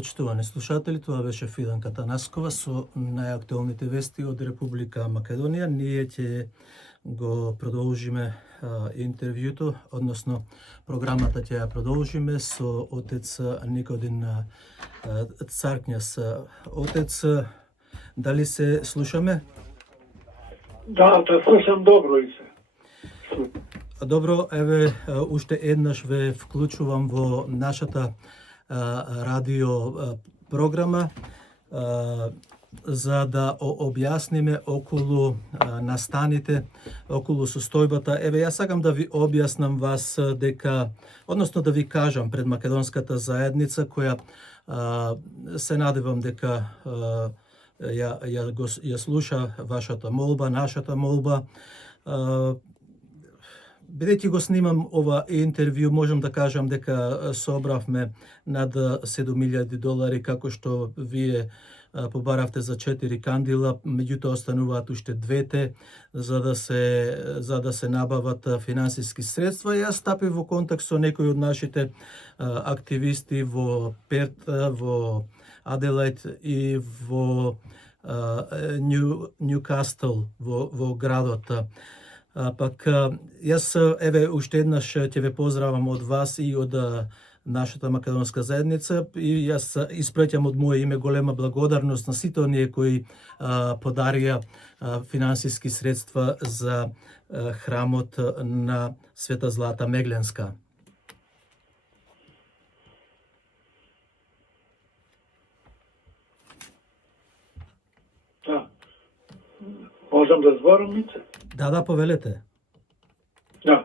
Почитувани слушатели, тоа беше Фиданка Танаскова со најактуелните вести од Република Македонија. Ние ќе го продолжиме интервјуто, односно програмата ќе ја продолжиме со отец Никодин Царкњас. Отец, дали се слушаме? Да, те слушам добро и се. Добро, еве уште еднаш ве вклучувам во нашата радио програма за да објасниме околу настаните, околу состојбата. Еве, јас сакам да ви објаснам вас дека, односно да ви кажам пред македонската заедница која се надевам дека ја слуша вашата молба, нашата молба. Бидејќи го снимам ова интервју, можам да кажам дека собравме над $7,000 како што вие побаравте за 4 кандила, меѓутоа остануваат уште двете за да се набават финансиски средства. Јас стапив во контакт со некои од нашите активисти во Перт, во Аделаид и во Ньюкасл, во градот. Пак јас еве уште еднаш ќе ве поздравам од вас и од нашата македонска заедница и јас испраќам од моје име голема благодарност на сите оние кои подарија финансиски средства за храмот на Света Злата Мегленска. Да. Можам да зборам, Мице? Да, повелете. Да.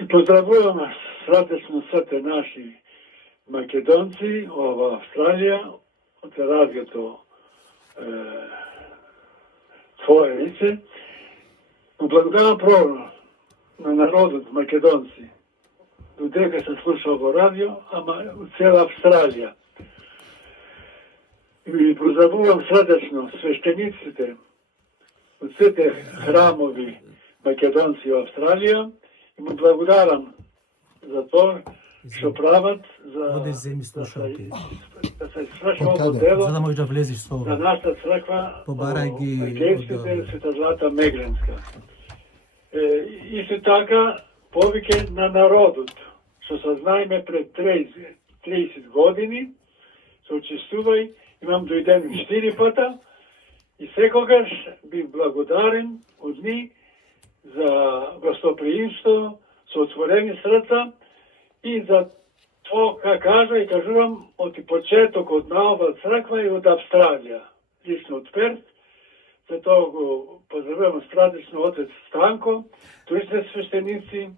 И поздравувам срадечно сите наши македонци ова Австралија, од радиото Твое лице. Благодарам прво на народот македонци, додека се слуша во радио, ама од цела Австралија. И поздравувам срдечно свештениците од сите храмови македонци во Австралија и му благодарам за тоа што прават за да се сврши ово дело, за да можеш да влезеш со за нашата црква, побарај ги Егејските Света Злата Мегленска. Исто така, повеќе на народот, што се знаеме пред 30 години, се учествувај, имам дојден 4 пата и секогаш бив благодарен од нив за гостоприимство, со отворени срца и за тоа, како кажа и кажувам, од почетокот на ова црква и од Австралија, лично од Перт. За тоа го поздравувам страдично отец Станко, тој се свештеници,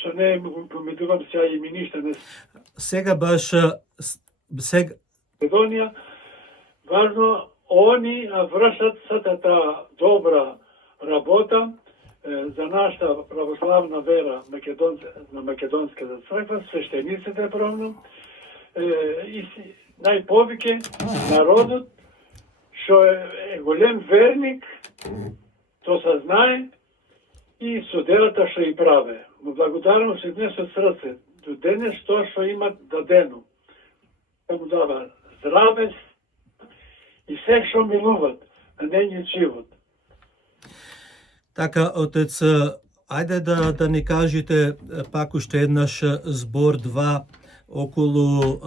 што не помедувам сега и ништо не. Сега баш Македонија, важно, они вршат сата таа добра работа за нашата православна вера на македонската црква, свештениците правно, и најповеќе народот, што е голем верник, то се знае, и со делата што и праве. Му благодарам се днес од срце, до денес тоа што имат дадено. Да му дава здраве и се што милуват на нејниот живот. Така, отец, ајде да ни кажете пак уште еднаш збор два околу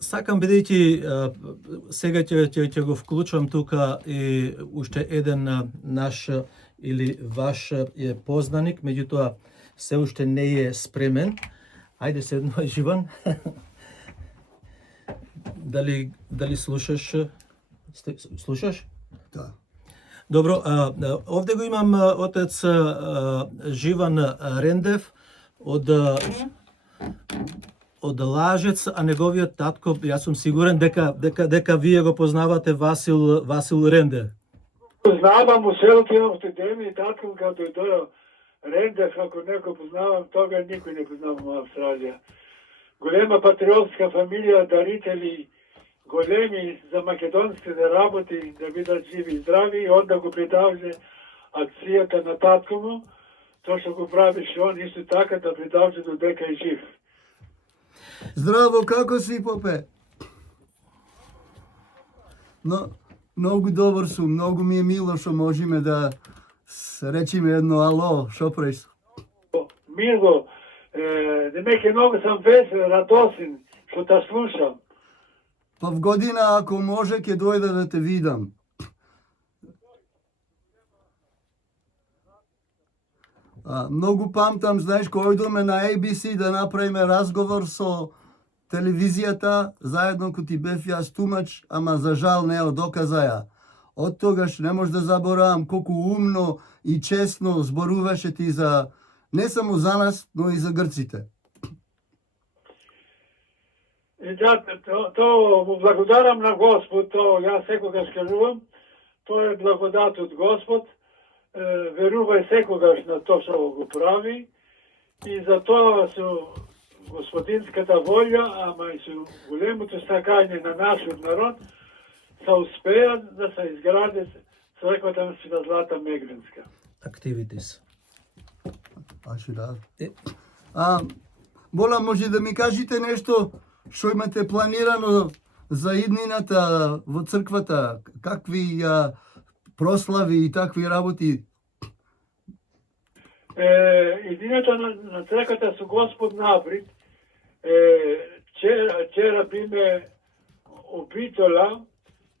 сакам, бидејќи сега ќе го вклучам тука и уште еден наш или ваш е познаник, меѓутоа се уште не е спремен. Ајде седнувај, Живан. Дали слушаш? Слушаш? Да. Добро, овде го имам отец Живан Рендев од Лажец, а неговиот татко, јас сум сигурен дека вие го познавате Васил Рендев. Познавам у селото, имам студени и татко като дојдо Рендев, ако некој познавам, тога никој не познавам во Австралија. Голема патриотска фамилија, дарители големи за македонските работи, да бидат живи и здрави, и онда го придавзе акцијата на татко му, то што го правиш он, исто така да придавче додека е жив. Здраво, како си, попе? Но, многу добар сум, многу ми е мило што можеме да речиме едно ало, шо преш? Мило, демеќе многу сам весел, радосен што те слушам. Па в година, ако може, ќе дојда да те видам. Многу памтам, знаеш, кој доме на ABC да направиме разговор со телевизијата, заедно кој ти бев јас тумач, ама за жал не доказаја. Од тогаш не може да заборавам колку умно и честно зборуваше ти за не само за нас, но и за грците. И да, то му благодарам на Господ, то јас секогаш кажувам, тоа е благодат од Господ, верувај секогаш на тоа што го прави и за тоа со господинската волја, ама и со големото сакање на нашиот народ, се успеат да се изгради црквата на Света Злата Меглинска. Activities. Аши да. Бола, може да ми кажете нешто што имате планирано за иднината во црквата? Какви прослави и такви работи? Иднината на црквата со Господ напред, вчера биме обителя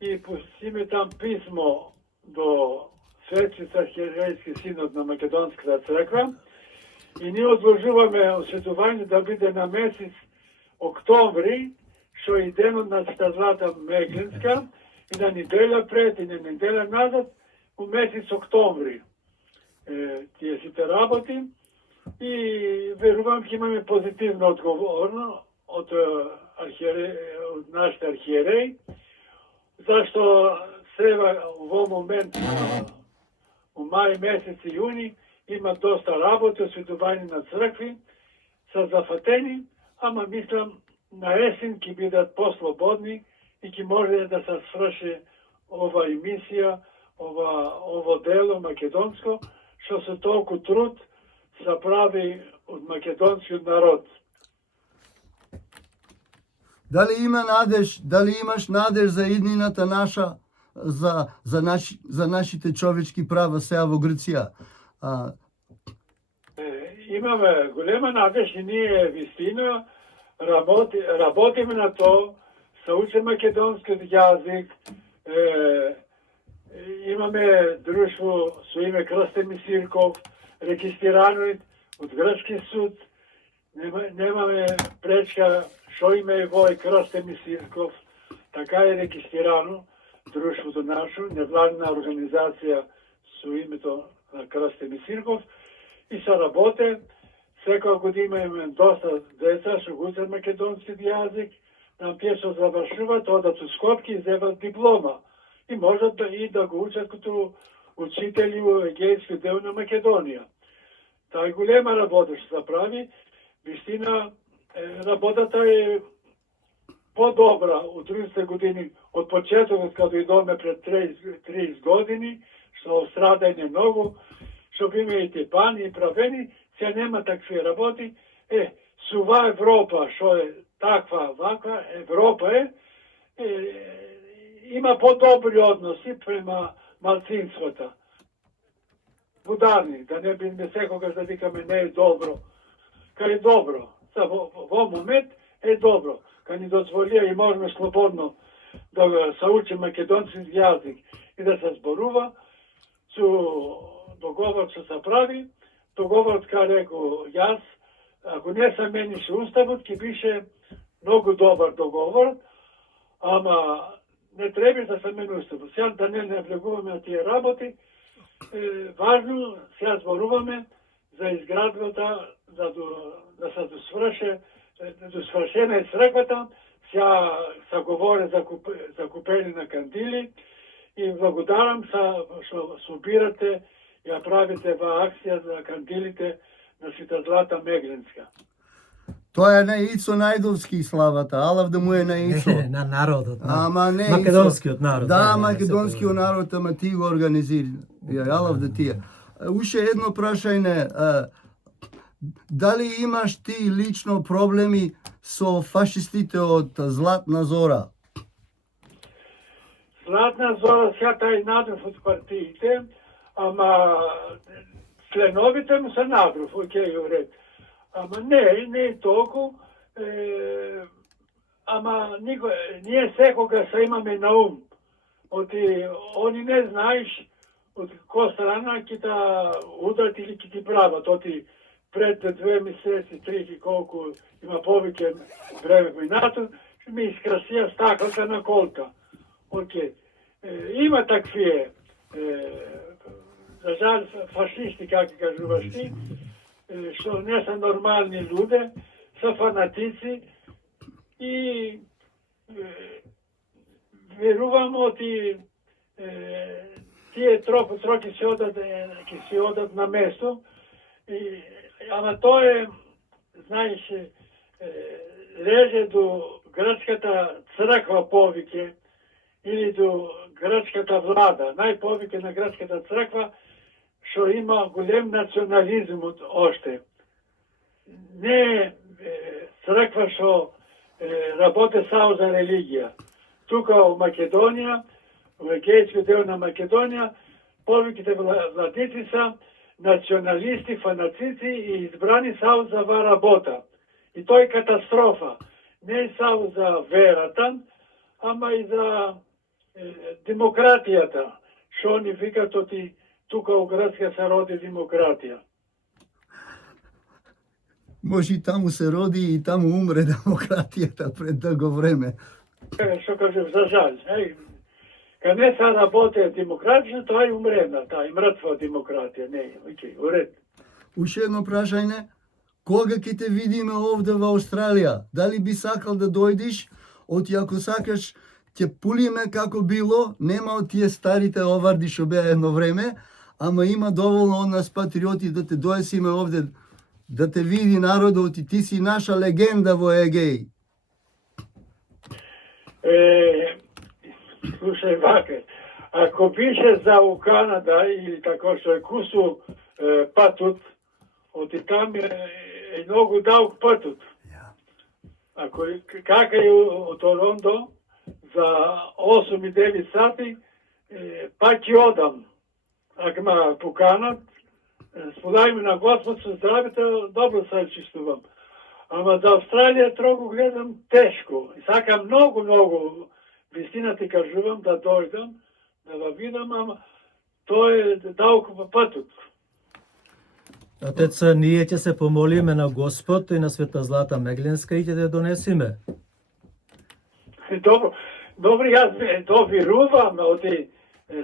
и пустиме там писмо до Светски архиерейски синод на Македонската црква и ние одложуваме осветување да биде на месец октомври, што е денот на Света Злата Меглинска, и на неделя пред и на неделя назад, у месец октомври. Тие сите работи и верувам ќе имаме позитивно одговорно од нашите архиереи, зашто сега во момент у мај месец и јуни има доста работи, осветување на цркви, се зафатени, ама мислам на есен ќе бидат послободни и ќе може да се сврши ова емисија, ово дело македонско, што со толку труд се прави од македонскиот народ. Дали има надеж, дали имаш надеж за иднината наша, за нашите човечки права сега во Грција? Имаме голема надеж и ние вистина работиме на тоа, се учи македонскиот јазик, имаме друштво со име Крсте Мисирков, регистрирано од грчки суд, немаме пречка што име е вој Крсте Мисирков, така е регистрирано друштвото наше, невладна организација со името на Крсте Мисирков и се работе. Секоја година имаме доста деца што го учат македонски јазик, нам тие што завршуваат, одат у Скопје и земат диплома. И можат да го учат като учители во егејски дел на Македонија. Таа е голема работа што се прави. Вистина, работата е по-добра од 30 години, од почетокот кога дојдоме пред 30 години, што страдање многу, што биме и тепани и правени, се нема такви работи. Сува Европа, што е таква, ваква, Европа има по-добри односи према малцинствата. Бударни, да не биме секогаш да викаме не е добро. Кај е добро, во момент е добро. Кај ни дозволија и можеме слободно да се учи македонски јазик и да се зборува, со договор што се прави, договорот, ка реко јас, ако не се менише уставот, ќе бише многу добар договор, ама не треба да се мени уставот. Сега да не влегуваме на тие работи, важно сега зборуваме за изградбата, да се досвршена е црквата, сега се говори за купење на кандили и благодарам што собирате ја правите во акција за кандилите на Света Злата Меглинска. Тоа е на Ицо Најдовски славата, алав да му е на Ицо. На народот. Ама не македонскиот народ. Да, македонскиот народ, ама ти го организира. Алав да тие. Уште едно прашање. Дали имаш ти лично проблеми со фашистите од Златна Зора? Златна Зора сега тај надров од партиите, ама членовите му се надров, окей, уред. Ама не е толку, ама ние секога се имаме на ум. Они не знаеш од која страна ќе та ударат или ќе ти прават. Пред 2 месеци, 3 колку има повеќе време минато, ми искрасија стаклата на колта. Окей. Има таквие, за жал, фашисти, како кажуваш ти, што не се нормални луде, се фанатици и верувам тие троки ќе се одат на место, ама тоа е, знаеш, леже до грчката црква повеќе или до грчката влада. Најповеќе на грчката црква што има голем национализм оште. Не црква што работи само за религија. Тука во Македонија, во егејскиот дел на Македонија, повеќите владици се националисти, фанацици и избрани само за ова работа. И тоа е катастрофа. Не само за верата, ама и за демократијата. Што они викат тука у Грцка се роди демократија. Може и таму се роди и таму умре демократијата пред долго време. Што кажем, за жал. Кога не се работи демократично, тоа е умрена, таа е мртва демократија. Не, окей, уред. Уште едно прашање. Кога ќе те видиме овде во Австралија? Дали би сакал да дојдеш? Ако сакаш, ќе пулиме како било, нема од тие старите оварди што беа едно време, ама има доволно од нас патриоти да те доесиме овде, да те види народот и ти си наша легенда во ЕГЕ. Слушај, вака, ако беше за у Канада или тако што е кусу патот, там е многу далг патот. Ако како е у Торонто, за 8 и 9 сати, пак ќе одам. Ако ма поканат, сподајме на Господ со здравите, добро се чувствувам. Ама за Австралија трогу гледам тешко. И сакам многу, вистина ти кажувам, да дојдам, да ва видам, ама тоа е далеко по патот. Отец, ние ќе се помолиме на Господ и на Света Злата Меглинска и ќе те донесиме. Добро, јас то верувам,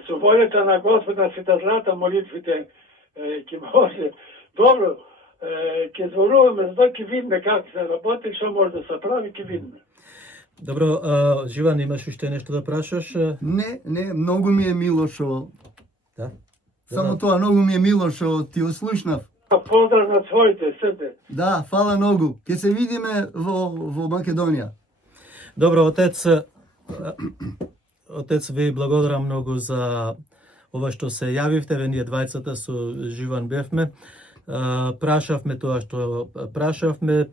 со волјата на Господ на Света Злата молитвите ќе може. Добро, ќе зборуваме, за да ќе видиме како се работи, што може да се прави, ќе видиме. Добро, Живан, имаш уште нешто да прашаш? Не, многу ми е мило што... Да. Само тоа, многу ми е мило што ти ослушнав. Поздрав на своите сите. Да, фала многу. Ќе се видиме во Македонија. Добро, Отец, ви благодарам многу за ова што се јавивте, ние двајцата со Живан бевме. Прашавме тоа што прашавме,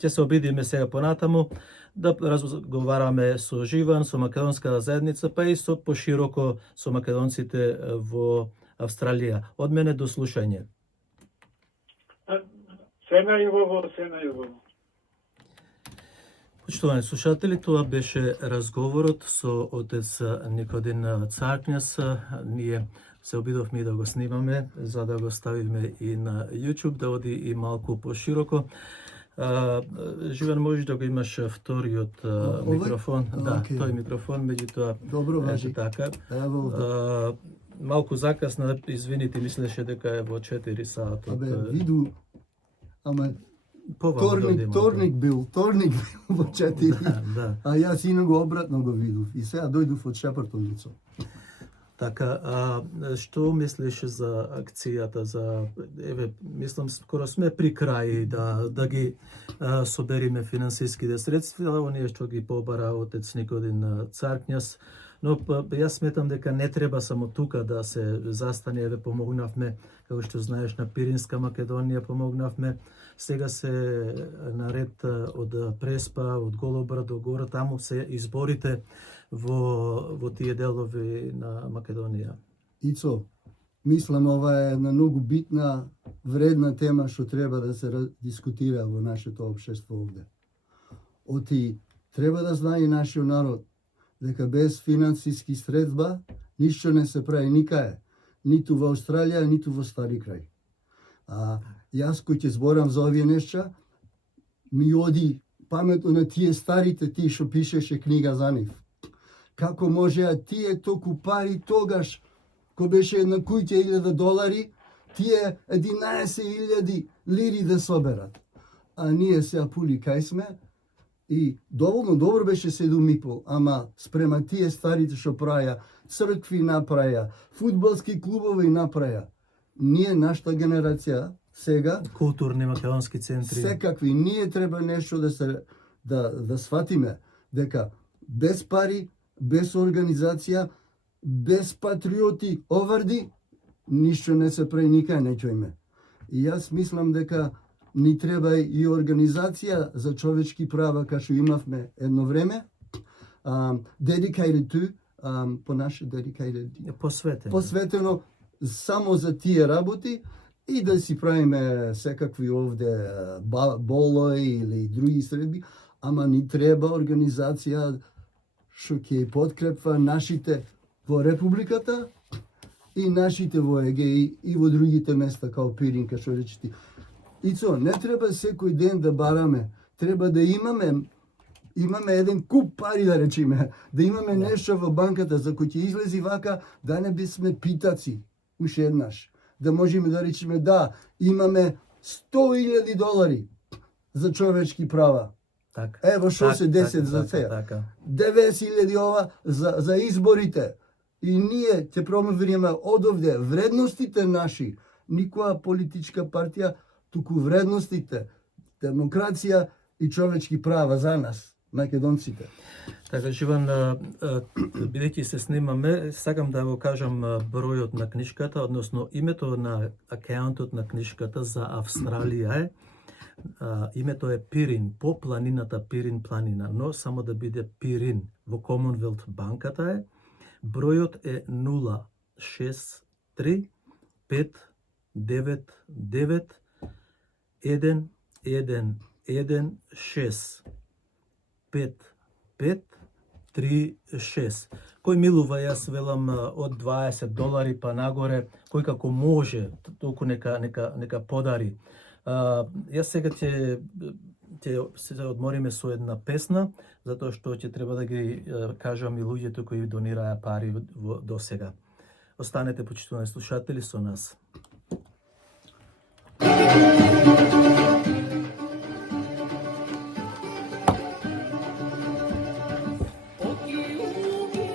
ќе се обидиме сега понатаму да разговараме со Живан, со македонската заедница, па и со пошироко со македонците во Австралија. Од мене до слушање. Се најубаво. Почитувани слушатели, тоа беше разговорот со отец Никодин Царкњас. Ние се обидовме и да го снимаме, за да го ставиме и на YouTube, да оди и малку пошироко. Живан, можеш да го имаш вториот микрофон? Да, тој микрофон, меѓутоа ете така. Малку закасна, извините, мислеше дека е во 4 саат. Виду, ама Торник бил во 4, да. А јас инаго обратно го видов и сега дојдов од четврто лицо. Така, што мислиш за акцијата, мислам, скоро сме при крај да ги собериме финансиските средства, оние што ги побара отец Никодин Царкњас Но јас сметам дека не треба само тука да се застане, еве помогнавме, како што знаеш, на Пиринска Македонија помогнавме. Сега се наред од Преспа, од Голобрад до гора, таму се изборите во тие делови на Македонија. Ицо, мислам ова е една многу битна, вредна тема што треба да се дискутира во нашето општество овде. Оти треба да знае и нашиот народ дека без финансиски средства ништо не се прави никаде, ниту во Австралија, ниту во Стари крај. Јас кој ќе зборам за овие нешта, ми оди паметно на тие старите, тие што пишеше книга за нив. Како можеа тие толку пари тогаш, кој беше една куќа $1000, тие 11.000 лири да соберат. А ние сега пули кај сме и доволно добро беше 7,5, ама спрема тие старите што праја, цркви направија, фудбалски клубови направија. Ние, нашата генерација, сега Културни македонски центри. секакви, ние треба нешто да сватиме дека без пари, без организација, без патриоти оварди, ништо не се прави никај не чујме. И јас мислам дека ни треба и организација за човечки права, кај што имавме едно време, dedicated to, по наше dedicated, посветено само за тие работи и да си правиме секакви овде болои или други средби, ама ни треба организација што ќе подкрепва нашите во Републиката и нашите во Егеи и во другите места као Пирин, кај што рече ти. Ицо, не треба секој ден да бараме, треба да имаме еден куп пари да речеме, да имаме нешто во банката за кој ќе излези вака, да не бисме питаци, уште еднаш. Да можеме да речеме да, имаме $100,000 за човечки права. Так. Ево што се 10 за сега. 90.000 ова за изборите. И ние ќе промовириме одовде вредностите наши, никоја политичка партија, туку вредностите, демокрација и човечки права за нас, македонците. Така, Живан, бидејќи се снимаме, сакам да го кажам бројот на книжката, односно името на акаунтот на книжката за Австралија е, името е Пирин, по планината Пирин планина, но само да биде Пирин. Во Commonwealth банката е, бројот е 063 599 1116 5536. Кој милува, јас велам од $20 па нагоре, кој како може, толку нека подари. Јас сега ќе се одмориме со една песна, затоа што ќе треба да ги кажам и луѓето кои донираа пари до сега. Останете, почитувани слушатели, со нас.